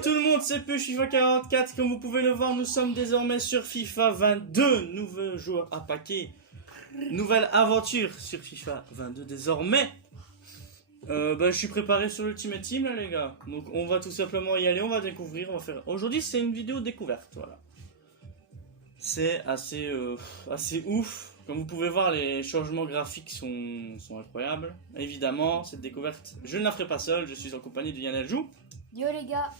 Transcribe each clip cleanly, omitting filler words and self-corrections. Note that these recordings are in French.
tout le monde, c'est Push FIFA 44. Comme vous pouvez le voir, nous sommes désormais sur FIFA 22. Nouveaux joueurs à paquet. Nouvelle aventure sur FIFA 22 désormais. Je suis préparé sur l'Ultimate Team là les gars. Donc on va tout simplement y aller, on va découvrir, on va faire... Aujourd'hui c'est une vidéo découverte, voilà. C'est assez ouf. Comme vous pouvez voir, les changements graphiques sont incroyables. Évidemment, cette découverte, je ne la ferai pas seul, je suis en compagnie de Yann Aljou. Yo les gars.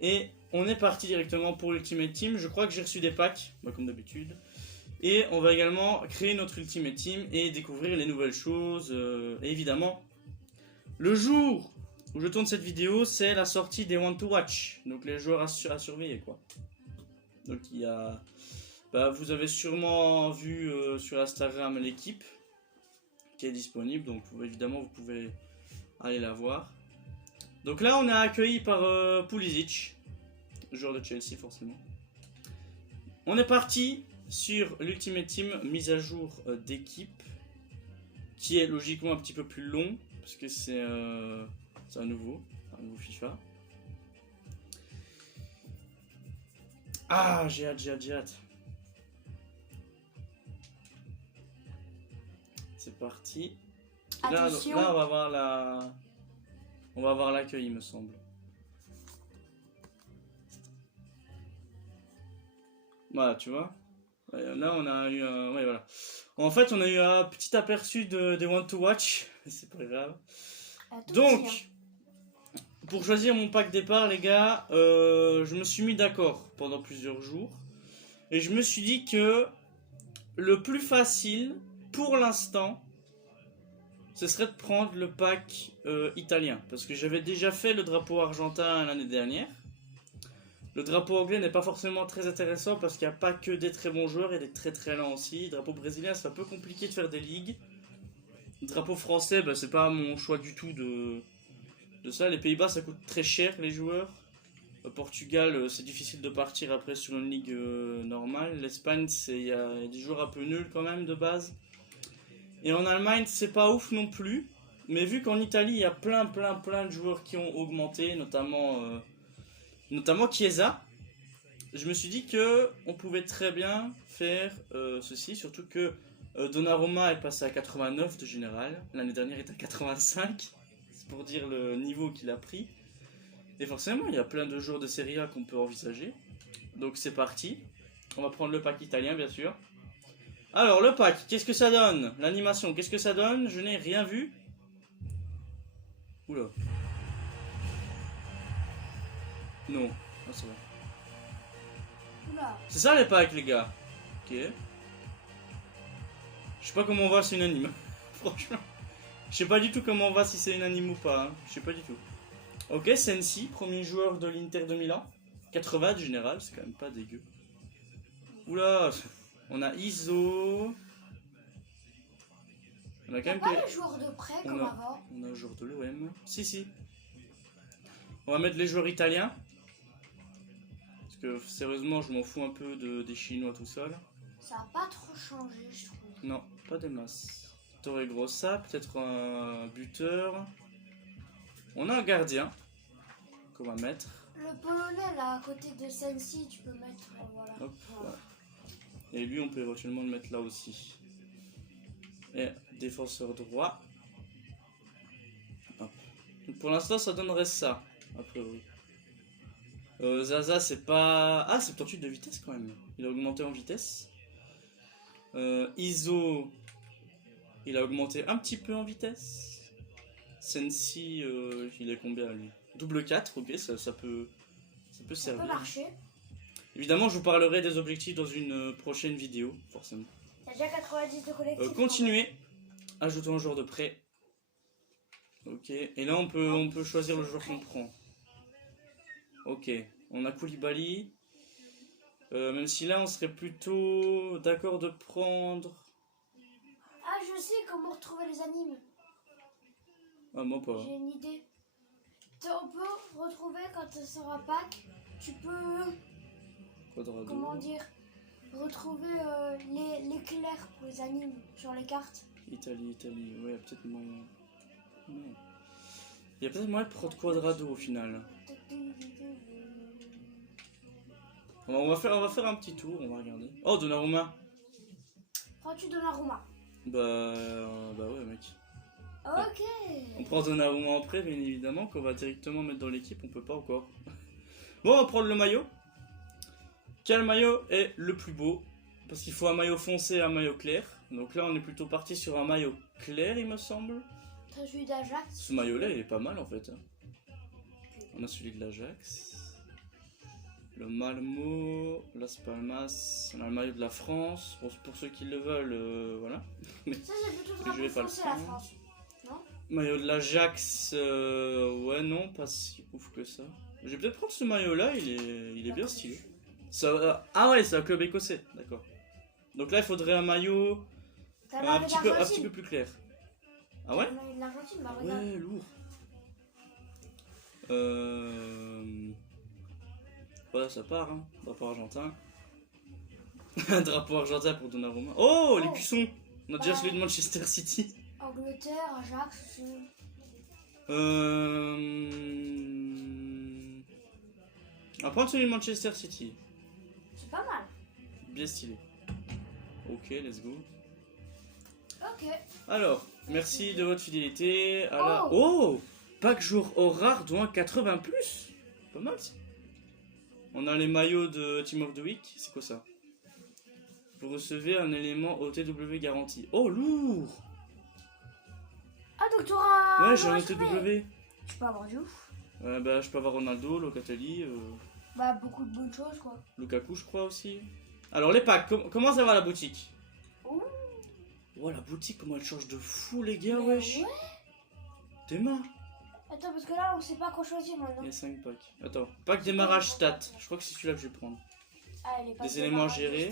Et on est parti directement pour l'Ultimate Team. Je crois que j'ai reçu des packs, comme d'habitude. Et on va également créer notre Ultimate Team et découvrir les nouvelles choses. Et évidemment, le jour où je tourne cette vidéo, c'est la sortie des Want to Watch. Donc les joueurs à surveiller quoi. Donc il y a... vous avez sûrement vu sur Instagram l'équipe qui est disponible. Donc évidemment vous pouvez aller la voir. Donc là on est accueilli par Pulisic, joueur de Chelsea forcément. On est parti sur l'Ultimate Team, mise à jour d'équipe, qui est logiquement un petit peu plus long, parce que c'est un nouveau FIFA. Ah, j'ai hâte. C'est parti. Là, on va voir l'accueil, il me semble. Voilà, tu vois. Là, on a eu un... Ouais, voilà. En fait, on a eu un petit aperçu des Want to Watch. C'est pas grave. Donc, pour choisir mon pack départ, les gars, je me suis mis d'accord pendant plusieurs jours. Et je me suis dit que le plus facile, pour l'instant, ce serait de prendre le pack italien. Parce que j'avais déjà fait le drapeau argentin l'année dernière. Le drapeau anglais n'est pas forcément très intéressant parce qu'il n'y a pas que des très bons joueurs et des très très lents aussi. Le drapeau brésilien, c'est un peu compliqué de faire des ligues. Le drapeau français, c'est pas mon choix du tout de ça. Les Pays-Bas, ça coûte très cher les joueurs. Le Portugal, c'est difficile de partir après sur une ligue normale. L'Espagne, il y a des joueurs un peu nuls quand même de base. Et en Allemagne, c'est pas ouf non plus. Mais vu qu'en Italie, il y a plein de joueurs qui ont augmenté, notamment Chiesa, je me suis dit que on pouvait très bien faire ceci, surtout que Donnarumma est passé à 89 de général, l'année dernière il était à 85, c'est pour dire le niveau qu'il a pris. Et forcément il y a plein de joueurs de Serie A qu'on peut envisager. Donc c'est parti, on va prendre le pack italien bien sûr. Alors le pack, qu'est-ce que ça donne? L'animation, qu'est-ce que ça donne? Je n'ai rien vu. Oula. Non, ah, c'est vrai. C'est ça les packs les gars. Ok. Je sais pas comment on voit si c'est une anime. Franchement. Je sais pas du tout comment on voit si c'est une anime ou pas. Hein. Je sais pas du tout. Ok, Sensi, premier joueur de l'Inter de Milan. 80 de général, c'est quand même pas dégueu. Oula, on a Iso. On a quand même pas les joueurs de prêt comme avant. On a un joueur de l'OM. Si. On va mettre les joueurs italiens. Parce que sérieusement, je m'en fous un peu des Chinois tout seul. Ça a pas trop changé, je trouve. Non, pas des masses. Torre Grossa, peut-être un buteur. On a un gardien qu'on va mettre. Le Polonais là, à côté de Sensi, tu peux mettre. Voilà. Hop, voilà. Et lui, on peut éventuellement le mettre là aussi. Et défenseur droit. Hop. Donc pour l'instant, ça donnerait ça, a priori. Zaza, c'est pas... Ah, 78 de vitesse quand même. Il a augmenté en vitesse. Iso, il a augmenté un petit peu en vitesse. Sensi, il est combien lui? Double 4, ok, ça peut servir. Ça peut marcher. Évidemment, je vous parlerai des objectifs dans une prochaine vidéo, forcément. Il y a déjà 90 de collectif. Continuez. Ajoutons un joueur de prêt. Ok, et là on peut choisir le joueur qu'on prend. Ok, on a Koulibaly. Même si là on serait plutôt d'accord de prendre... Ah, je sais comment retrouver les animes. Ah, moi pas. J'ai une idée. On peut retrouver quand ça sera pack. Tu peux... Quadrado. Comment dire? Retrouver l'éclair pour les animes sur les cartes. Italie, ouais, peut-être moyen. Non. Il y a peut-être moyen de prendre Quadrado au final. On va faire un petit tour, on va regarder. Oh, Donnarumma. Prends-tu Donnarumma? Bah ouais, mec. Ok. On prend Donnarumma en prêt, bien évidemment, qu'on va directement mettre dans l'équipe, on peut pas encore. Bon, on va prendre le maillot. Quel maillot est le plus beau? Parce qu'il faut un maillot foncé et un maillot clair. Donc là, on est plutôt parti sur un maillot clair, il me semble. T'as celui d'Ajax? Ce maillot-là, il est pas mal en fait. On a celui de l'Ajax. Le Malmo, Las Palmas, on a le maillot de la France. Pour ceux qui le veulent, voilà. Ça, c'est plutôt je vais drapeau pas le français, la prendre. France. Non? Maillot de l'Ajax, ouais, non, pas si ouf que ça. Je vais peut-être prendre ce maillot-là, il est bien stylé. Ça, ah ouais, c'est un club écossais, d'accord. Donc là, il faudrait un maillot un petit peu plus clair. Ah ouais? Le maillot de l'Argentine, bah Ah regarde. ouais, lourd. Voilà, ça part, hein. Drapeau argentin. Un drapeau argentin pour Donnarumma. Oh, les cuissons. On a déjà celui de Manchester City. Angleterre, Ajax aussi. On va prendre celui de Manchester City. C'est pas mal. Bien stylé. Ok, let's go. Ok. Alors, merci de votre fidélité. À la... Oh, pack jour au rare, dont 80+. Pas mal ça. On a les maillots de Team of the Week. C'est quoi ça? Vous recevez un élément OTW garanti. Oh, lourd. Ah, donc t'auras... Ouais, j'ai un OTW. Tu peux avoir du ouf. Ouais, bah, je peux avoir Ronaldo, Locatelli, Bah, beaucoup de bonnes choses, quoi. Lukaku, je crois aussi. Alors, les packs, comment ça va la boutique? Ouh. Oh, la boutique, comment elle change de fou, les gars, Mais wesh. ouais. T'es marre. Attends, parce que là, on sait pas quoi choisir maintenant. Il y a 5 packs. Attends, pack démarrage stat. Je crois que c'est celui-là que je vais prendre. Ah, elle est pas Des éléments gérés.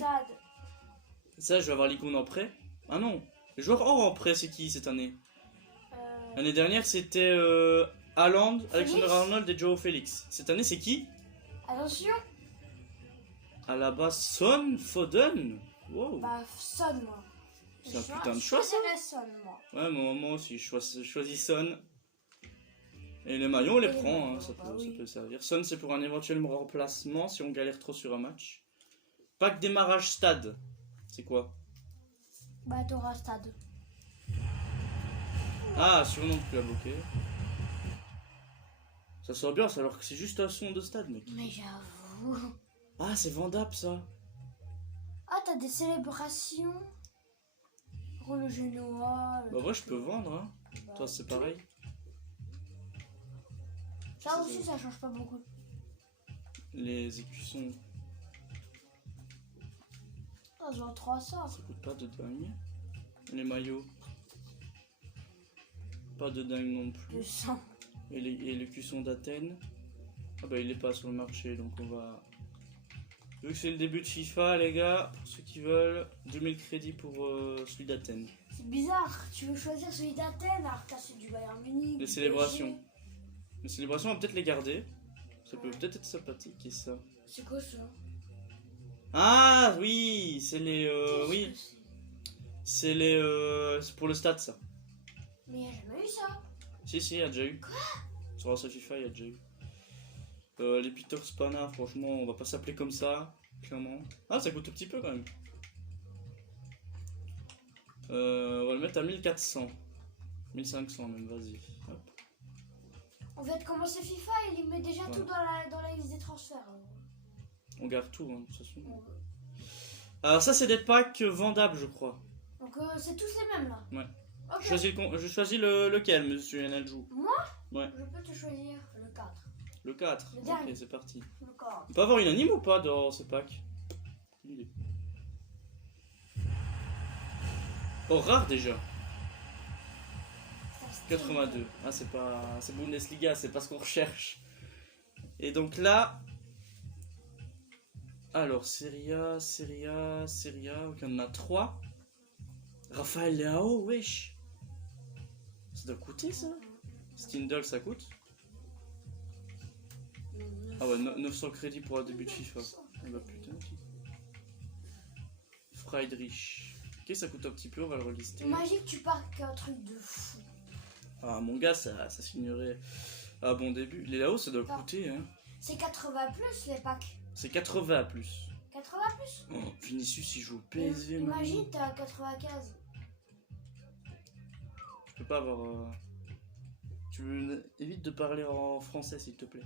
Ça, je vais avoir l'icône en prêt. Ah non, les joueurs hors en prêt, c'est qui cette année? L'année dernière, c'était Haaland, Alexander Arnold et Joao Félix. Cette année, c'est qui? Attention. À la base, Son, Foden. Wow. Bah, Son, moi. C'est un putain de choix, ça. Je choisirais Son, moi. Ouais, moi aussi, je choisis Son. Et les maillots, on les Et les prend, maillots, hein, ça bah oui. peut servir. Son, c'est pour un éventuel remplacement si on galère trop sur un match. Pack démarrage stade. C'est quoi? Bah, t'auras Stade. Ah, surnom de club, ok. Ça sort bien, alors que c'est juste un son de stade, mec. Mais j'avoue. Ah, c'est vendable, ça. Ah, t'as des célébrations. Le Genoa. Bah, ouais, je peux vendre, hein. Bah, Toi, c'est pareil. ça aussi, ça change pas beaucoup. Les écussons, Ah, genre 300. ça coûte pas de dingue. Les maillots, pas de dingue non plus. 200. Et l'écusson d'Athènes, ah bah il est pas sur le marché, donc on va... Vu que c'est le début de FIFA, les gars, pour ceux qui veulent, 2000 crédits pour celui d'Athènes. C'est bizarre. Tu veux choisir celui d'Athènes alors que t'as celui du Bayern Munich. Les du célébrations. PSG. Les célébrations, on va peut-être les garder. Ça peut peut-être être sympathique, et ça. C'est quoi ça? Ah oui, c'est les... Qu'est-ce oui, que c'est? c'est les... c'est pour le stade, ça. Mais y'a jamais eu ça. Si, il y a déjà eu. Quoi? Sur la FIFA, il y a déjà eu. Les Peter Spana, franchement, on va pas s'appeler comme ça, clairement. Ah, ça coûte un petit peu quand même. On va le mettre à 1400. 1500 même, vas-y. Hop. On vient de commencer FIFA et il met déjà Ouais. tout dans la liste des transferts. On garde tout, hein, de toute façon. Alors ça, c'est des packs vendables, je crois. Donc c'est tous les mêmes là. Ouais. Ok. Je choisis lequel, monsieur Enadjou? Moi? Ouais. Je peux te choisir le 4. Le 4. Le Ok, dernier. c'est parti. Le 4. On peut avoir une anime ou pas dans ces packs? Aucune idée. Oh, rare déjà. 82. Ah, c'est pas... C'est Bundesliga, c'est pas ce qu'on recherche. Et donc là... Alors, Serie A... Ok, on en a 3. Raphaël Leao, wesh. Ça doit coûter, ça? Stindl, ça coûte? Ah ouais, 900 crédits pour un début de FIFA. Ah bah putain. Friedrich. Ok, ça coûte un petit peu, on va le relister. Magique, tu pars qu'un truc de fou. Ah, mon gars, ça signerait à bon début. Les là-haut, ça doit coûter, hein. C'est 80 plus les packs. C'est 80 plus. 80 plus. Oh, Vinicius il joue au PSV. Imagine, t'es à 95. Je peux pas avoir. Tu évite de parler en français s'il te plaît.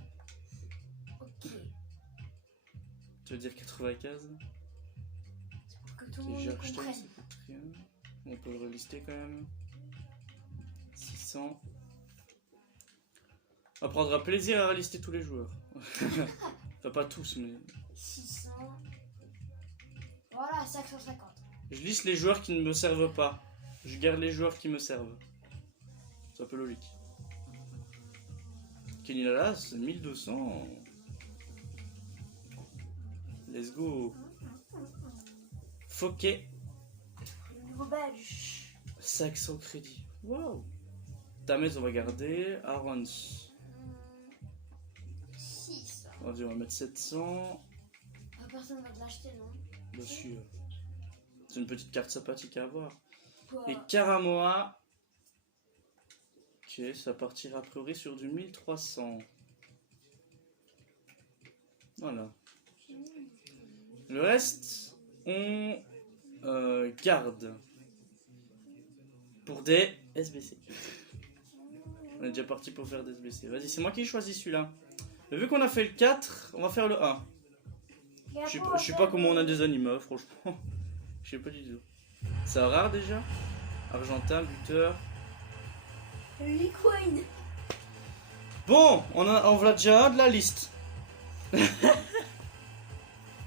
Ok. Tu veux dire 95? C'est pour que tout le C'est monde j'ai le acheté, comprenne. ça coûte rien. On peut le relister quand même. 600. On prendra plaisir à relister tous les joueurs. Enfin pas tous mais. 600. Voilà, 550. Je liste les joueurs qui ne me servent pas. Je garde les joueurs qui me servent. C'est un peu logique. Kenny Lalas, 1200. Let's go. Fouquet, Le nouveau belge. 500 crédits. Wow. Tamez, on va garder. Arons, 6. on va dire, on va mettre 700. Personne va te l'acheter, non? Dessus. C'est une petite carte sympathique à avoir. Quoi? Et Karamoa. Ok, ça partira a priori sur du 1300. Voilà. Le reste, on garde pour des SBC. On est déjà parti pour faire des SBC. Vas-y, c'est moi qui ai choisi celui-là. Mais vu qu'on a fait le 4, on va faire le 1. Je sais pas comment on a des animaux, franchement. Je sais pas du tout. C'est rare déjà. Argentin, buteur. Liquid. Bon, on l'a déjà de la liste.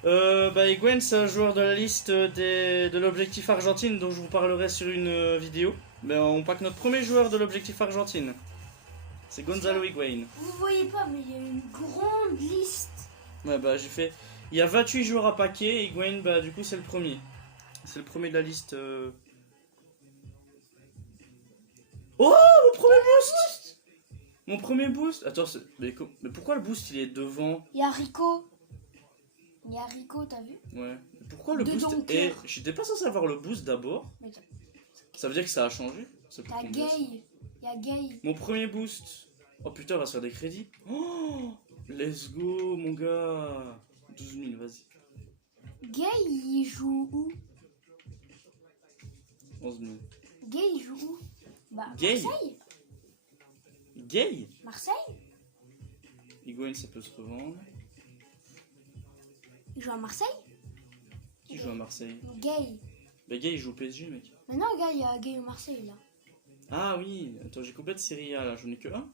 Higuaín, c'est un joueur de la liste de l'objectif Argentine dont je vous parlerai sur une vidéo. Ben, on pack notre premier joueur de l'objectif Argentine. C'est Gonzalo Higuaín. Vous voyez pas, mais il y a une grande liste. Ouais, bah j'ai fait. Il y a 28 joueurs à paquer. Higuaín, bah du coup, c'est le premier. C'est le premier de la liste. Oh, mon premier boost! Mon premier boost. Attends, mais pourquoi le boost il est devant? Il y a Rico. Il y a Rico, t'as vu? Ouais. Pourquoi le De boost Donker. j'étais pas censé avoir le boost d'abord. Mais Ça veut dire que ça a changé. Ça peut t'as qu'on Gay. laisse. Il y a Gay. Mon premier boost. Oh putain, on va se faire des crédits. Oh, let's go, mon gars. 12 000, vas-y. Gay, il joue où? 11 000. Gay, il joue où? Bah, Gay. Marseille. Gay. Marseille? Higuaín, ça peut se revendre. Il joue à Marseille? Qui joue à Marseille? Gay. Bah, Gay, il joue au PSG, mec. Mais non, gars, il y a Gay au Marseille, là. Ah oui, attends, j'ai combien de Serie A là? J'en ai que un.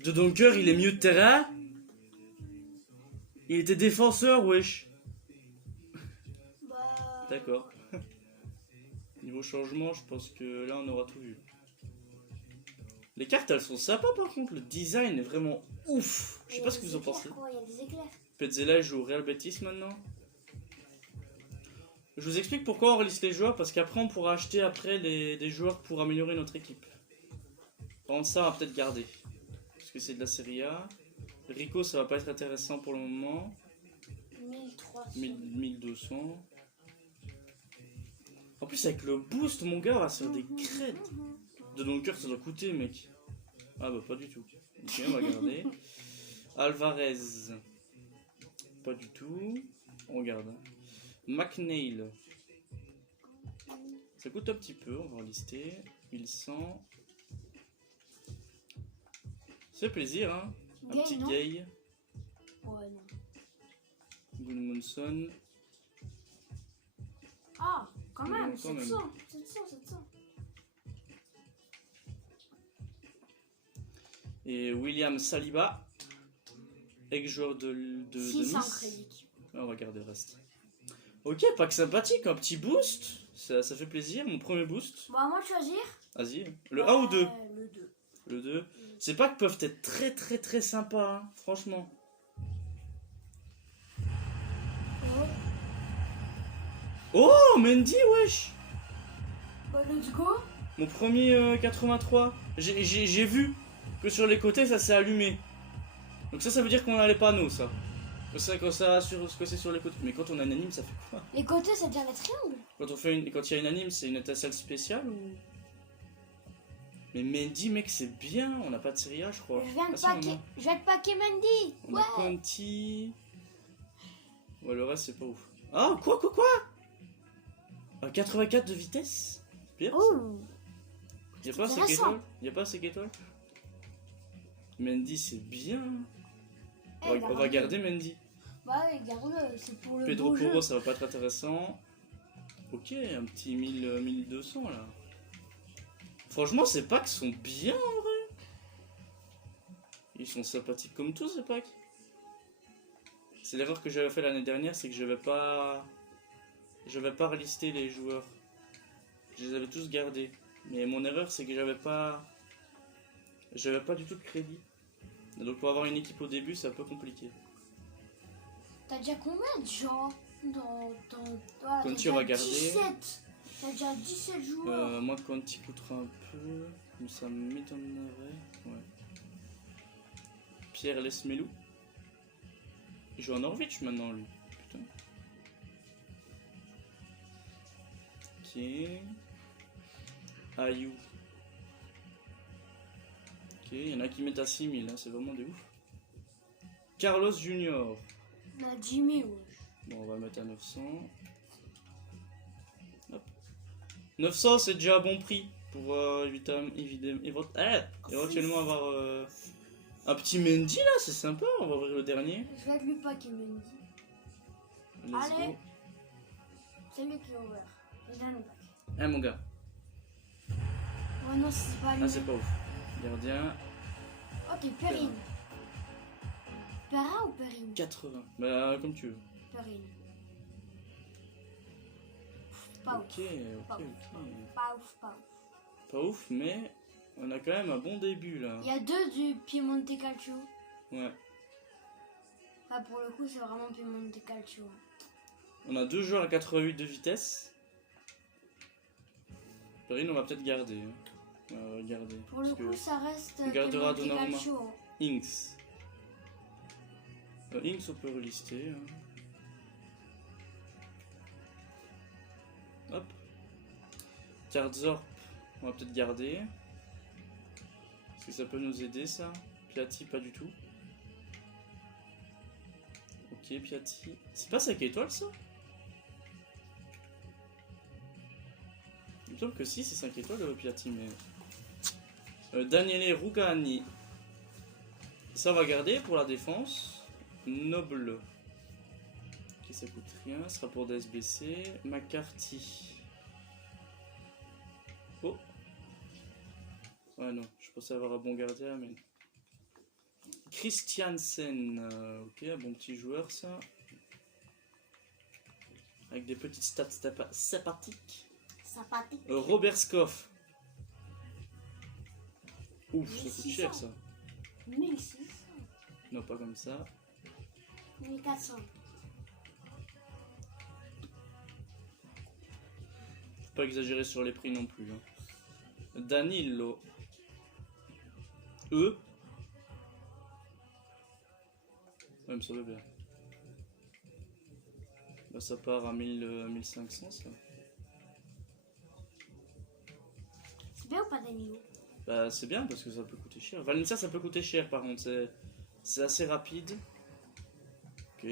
De Donker, il est milieu de terrain. Il était défenseur, wesh. Bah... D'accord. Niveau changement, je pense que là on aura tout vu. Les cartes elles sont sympas par contre, le design est vraiment ouf. Je sais pas ce que vous en pensez. Il y a des éclairs. Petzela joue au Real Betis maintenant. Je vous explique pourquoi on reliste les joueurs, parce qu'après on pourra acheter après des joueurs pour améliorer notre équipe. Par contre ça on va peut-être garder. Parce que c'est de la Serie A. Rico ça va pas être intéressant pour le moment. 1300. 1200. En plus avec le boost mon gars on va se faire des crêtes. De Donker ça doit coûter mec. Ah bah pas du tout. Ok on va garder. Alvarez. Pas du tout. On regarde. McNeil. Ça coûte un petit peu, on va en lister. 1100. Ça fait plaisir hein. Un Gay, petit non? Gay. Ouais, non. Goodmanson. Ah, quand même, Ouais, quand 700. 700. Et William Saliba. Ex-joueur de 600 Nice. crédits. Ah, on va garder le reste. Ok, pack sympathique, un petit boost. Ça fait plaisir, mon premier boost. Bon, à moi de choisir. Vas-y. Le 1 ou 2? Le 2. Le 2. Ces packs peuvent être très très très sympas, hein, franchement. Oh, Mendy, wesh. Bah, let's go. Mon premier 83. J'ai vu que sur les côtés, ça s'est allumé. Donc ça veut dire qu'on a les panneaux, ça. Quand ça sur ce que c'est sur les côtés. Mais quand on a une anime, ça fait quoi? Les côtés, c'est-à-dire les triangles. Quand il y a une anime, c'est une étincelle spéciale ou... Mais Mendy, mec, c'est bien. On n'a pas de Serie A, je crois. Je viens de Ah, si, on en a. paquer. Je viens de paquer Mendy. On Ouais. a Conti. Ouais, le reste, c'est pas ouf. Ah, quoi 84 de vitesse. C'est bien, ça. Oh. Y'a pas assez intéressant. qu'étoile. Y'a pas assez qu'étoile. Mendy, c'est bien. Eh, On va garder Mendy. Bah ouais, garde-le, c'est pour le Pedro beau jeu. Porro, ça va pas être intéressant. Ok, un petit 1200 là. Franchement, ces packs sont bien en vrai. Ils sont sympathiques comme tous ces packs. C'est l'erreur que j'avais fait l'année dernière, c'est que je vais pas relister les joueurs. Je les avais tous gardés. Mais mon erreur, c'est que j'avais pas du tout de crédit. Et donc pour avoir une équipe au début, c'est un peu compliqué. T'as déjà combien de gens voilà, Conti, t'as on va déjà garder. 17. T'as déjà 17 joueurs. Moi, Conti coûtera un peu. Mais ça m'étonnerait. Ouais. Pierre Lesmelou. Il joue en Norwich maintenant, lui. Putain. Ok. Ayou. Ok, il y en a qui mettent à 6000, hein, c'est vraiment des ouf. Carlos Junior. On a Jimmy, ouais. Bon, on va mettre à 900. Hop. 900, c'est déjà un bon prix pour éventuellement avoir un petit Mendy là, c'est sympa. On va ouvrir le dernier. Je vais être lui paquer Mendy. Let's Allez. go. C'est lui qui est ouvert. Le dernier pack. Ah, mon gars. Ouais, non, c'est pas lui. Ah, c'est pas ouf. Gardien, Ok, Perrine. Perrin ou Perrine? 80. Bah, comme tu veux. Perrine. Pas Ok, ouf. ok, Pas ok. ouf. Pas ouf, pas ouf. Pas ouf, mais on a quand même un bon début là. Il y a deux du Piemonte Calcio. Ouais. Enfin, pour le coup, c'est vraiment Piemonte Calcio. On a deux joueurs à 88 de vitesse. Perrine, on va peut-être garder. Hein. On va garder. Pour le parce coup, que ça reste on gardera Piemonte Donnarumma. Calcio. Hein. Inks. Inks, on peut relister. Hein. Hop. Karzorp, on va peut-être garder. Parce que ça peut nous aider ça. Piatti, pas du tout. Ok, Piatti. C'est pas 5 étoiles ça? Il me semble que si, c'est 5 étoiles Piatti, mais. Daniele Rugani. Ça on va garder pour la défense. Noble. Ok, ça coûte rien. Ce sera pour DSBC. McCarthy. Oh. Ouais, non. Je pensais avoir un bon gardien, mais. Christiansen. Ok, un bon petit joueur, ça. Avec des petites stats sympathiques. Sympathique. Robert Skoff. Ouf, ça coûte 1600. cher ça. 1600. Non, pas comme ça. 1400. Faut pas exagérer sur les prix non plus. Hein. Danilo. Ouais, me semble bien. Bah, ça part à 1500 ça. C'est bien ou pas, Danilo? Bah c'est bien parce que ça peut coûter cher. Valencia ça peut coûter cher par contre, c'est assez rapide. Ok,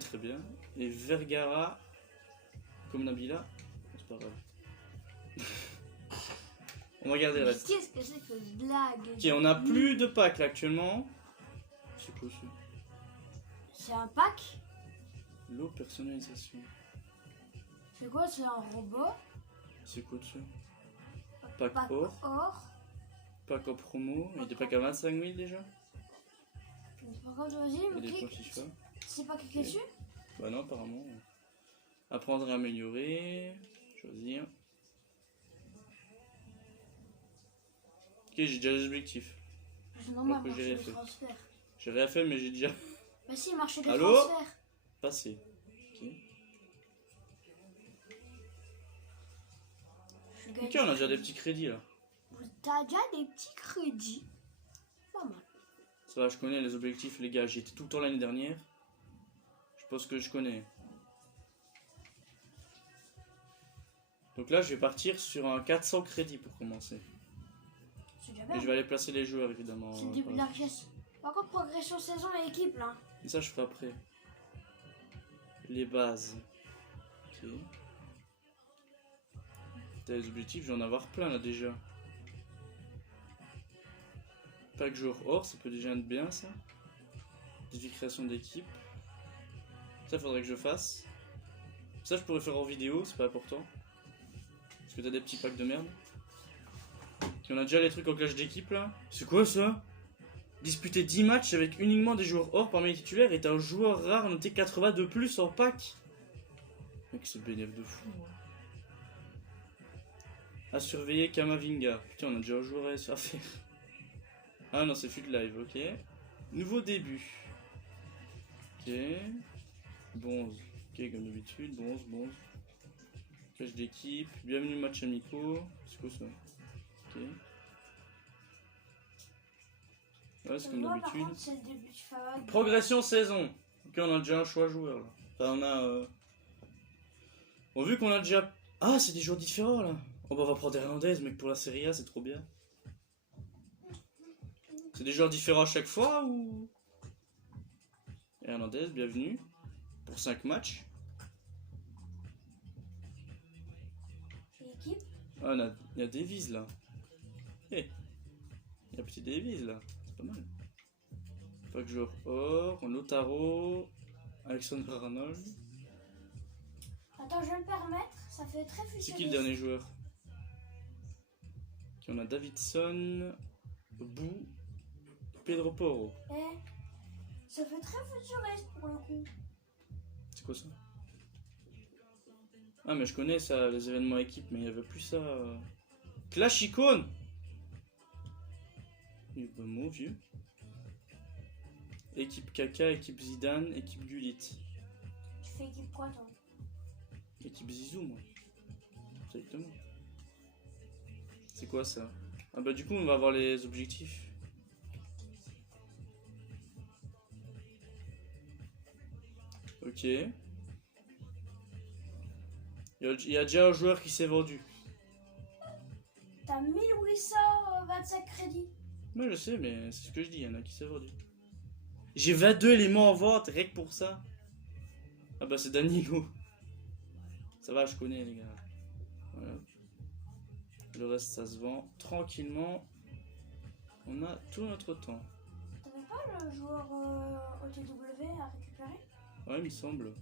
très bien. Et Vergara, comme Nabila, c'est pas grave. On va garder le Mais reste. qu'est-ce que c'est que ce blague? Ok, on a plus de packs là actuellement. C'est quoi ça? C'est un pack? L'eau personnalisation. C'est quoi? C'est un robot? C'est quoi ça? Pack Pack or, or. pack en promo. Il y a des packs à 25 000 déjà. Par contre, vas-y, Il y a me des points clique. FIFA. C'est pas cliqué Ok. dessus? Bah non, apparemment. Apprendre et améliorer. Choisir. Ok, j'ai déjà les objectifs. C'est normal, Alors que j'ai marché rien des fait. transferts. J'ai rien fait, mais j'ai déjà Mais si, marché des Allô? transferts. passé. Ok. Je gagne Ok, on a déjà des petits crédits là. T'as déjà des petits crédits. Pas mal. Ça va, je connais les objectifs, les gars. J'y étais tout le temps l'année dernière. Je pense que je connais. Donc là, je vais partir sur un 400 crédits pour commencer. bien. Et je vais aller placer les joueurs évidemment. C'est le début de la richesse. Par contre, progression saison et équipe là. Et ça, je ferai après. Les bases. Ok. T'as les objectifs, je vais en avoir plein là déjà. Pack joueur or, ça peut déjà être bien ça. Défi création d'équipe. Ça, faudrait que je fasse. Ça, je pourrais faire en vidéo, c'est pas important. Parce que t'as des petits packs de merde. Et on a déjà les trucs en clash d'équipe là. C'est quoi ça? Disputer 10 matchs avec uniquement des joueurs or parmi les titulaires et t'as un joueur rare noté 80 de plus en pack. Mec, c'est bénéf de fou. À surveiller Kamavinga. Putain, on a déjà un joueur à faire. Ah non, c'est Fut Live, ok. Nouveau début. Ok. Bronze. Ok, comme d'habitude, bronze. Clash d'équipe. Bienvenue match amicaux. C'est quoi ça? Ok. Ouais, c'est comme d'habitude. Progression saison. Ok, on a déjà un choix joueur là. Enfin, on a. Bon, vu qu'on a déjà. Ah, c'est des joueurs différents là. Oh, bah, on va prendre Hernandez, mec, pour la Serie A, c'est trop bien. C'est des joueurs différents à chaque fois ou. Hernandez, bienvenue. Pour 5 matchs. Équipe. Ah, il y a Davies là. Hé. Il y a petit Davies là. C'est pas mal. Pas que joueur or. Lotaro. Alexander Arnold. Attends, je vais me permettre. Ça fait très futuriste. C'est qui le dernier joueur? On a Davidson, Bou, Pedro Porro. Eh, ça fait très futuriste pour le coup. C'est quoi ça? Ah mais je connais ça, les événements équipes, mais il n'y avait plus ça. Clash Icône. Il est bon, vieux. Équipe Kaka, équipe Zidane, équipe Gullit. Tu fais équipe quoi toi? Équipe Zizou moi. Exactement. C'est quoi ça? Ah bah du coup on va avoir les objectifs. Ok. Il y a déjà un joueur qui s'est vendu. T'as 1825 crédits. Moi je sais mais c'est ce que je dis, il y en a qui s'est vendu. J'ai 22 éléments en vente, rien que pour ça. Ah bah c'est Danilo. Ça va, je connais les gars. Voilà. Le reste ça se vend tranquillement. On a tout notre temps. T'avais pas le joueur OTW à récupérer? Ouais, il me semble.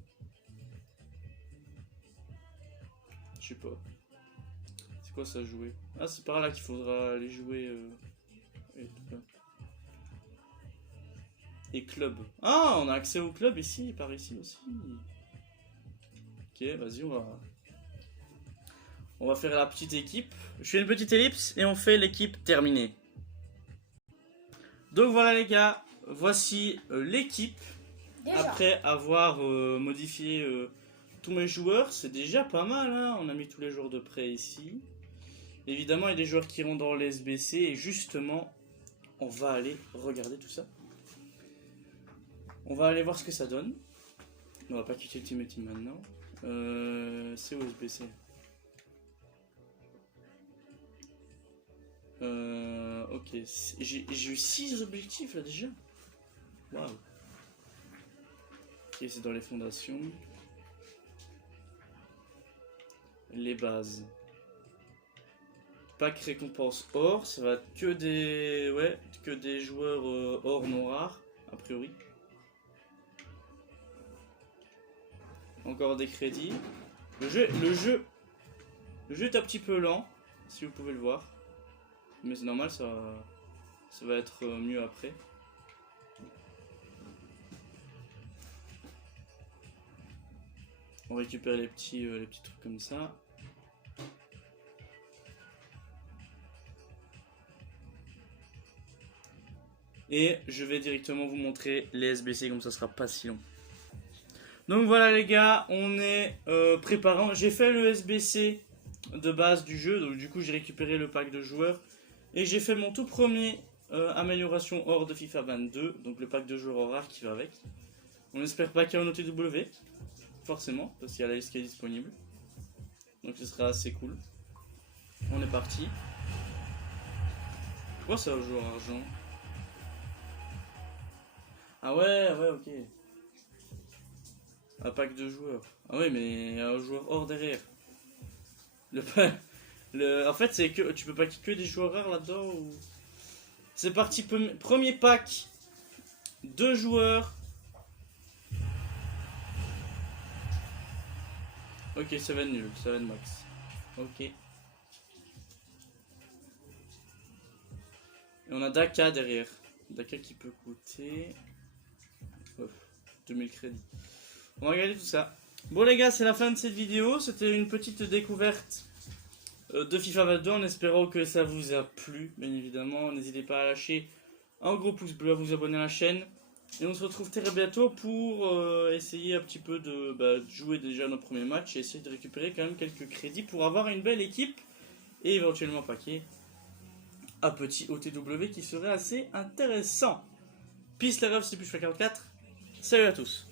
Je sais pas. C'est quoi ça jouer? Ah, c'est par là qu'il faudra aller jouer. Et club. Ah, on a accès au club ici, par ici aussi. Ok, vas-y, on va faire la petite équipe. Je fais une petite ellipse et on fait l'équipe terminée. Donc voilà les gars, voici l'équipe. Après avoir modifié tous mes joueurs, c'est déjà pas mal, hein. On a mis tous les joueurs de près ici. Évidemment, il y a des joueurs qui iront dans les SBC et justement, on va aller regarder tout ça. On va aller voir ce que ça donne. On va pas quitter Ultimate Team maintenant. C'est au SBC. Ok, j'ai eu 6 objectifs là déjà. Waouh. Ok, c'est dans les fondations. Les bases. Pack récompense or, ça va être que des. Ouais, que des joueurs or non rares, a priori. Encore des crédits. Le jeu est un petit peu lent, si vous pouvez le voir. Mais c'est normal, ça va être mieux après. On récupère les petits trucs comme ça. Et je vais directement vous montrer les SBC, comme ça sera pas si long. Donc voilà les gars, on est préparant. J'ai fait le SBC de base du jeu, donc du coup j'ai récupéré le pack de joueurs. Et j'ai fait mon tout premier amélioration hors de FIFA 22, donc le pack de joueurs rares qui va avec. On espère pas qu'il y a un OTW, forcément, parce qu'il y a la liste qui est disponible. Donc ce sera assez cool. On est parti. Pourquoi ça joue argent? Ah ouais, ok. Un pack de joueurs. Ah ouais, mais un joueur hors derrière. Le, en fait, c'est que tu peux pas que des joueurs rares là-dedans ou... C'est parti, premier pack. 2 joueurs. Ok, ça va être nul, ça va être max. Ok. Et on a Daka derrière. Daka qui peut coûter... 2000 crédits. On va regarder tout ça. Bon les gars, c'est la fin de cette vidéo. C'était une petite découverte de FIFA 22 en espérant que ça vous a plu. Bien évidemment, n'hésitez pas à lâcher un gros pouce bleu, à vous abonner à la chaîne. Et on se retrouve très bientôt pour essayer un petit peu de jouer déjà nos premiers matchs et essayer de récupérer quand même quelques crédits pour avoir une belle équipe et éventuellement paquet à petit OTW qui serait assez intéressant. Peace les refs, c'est plus 44. Salut à tous.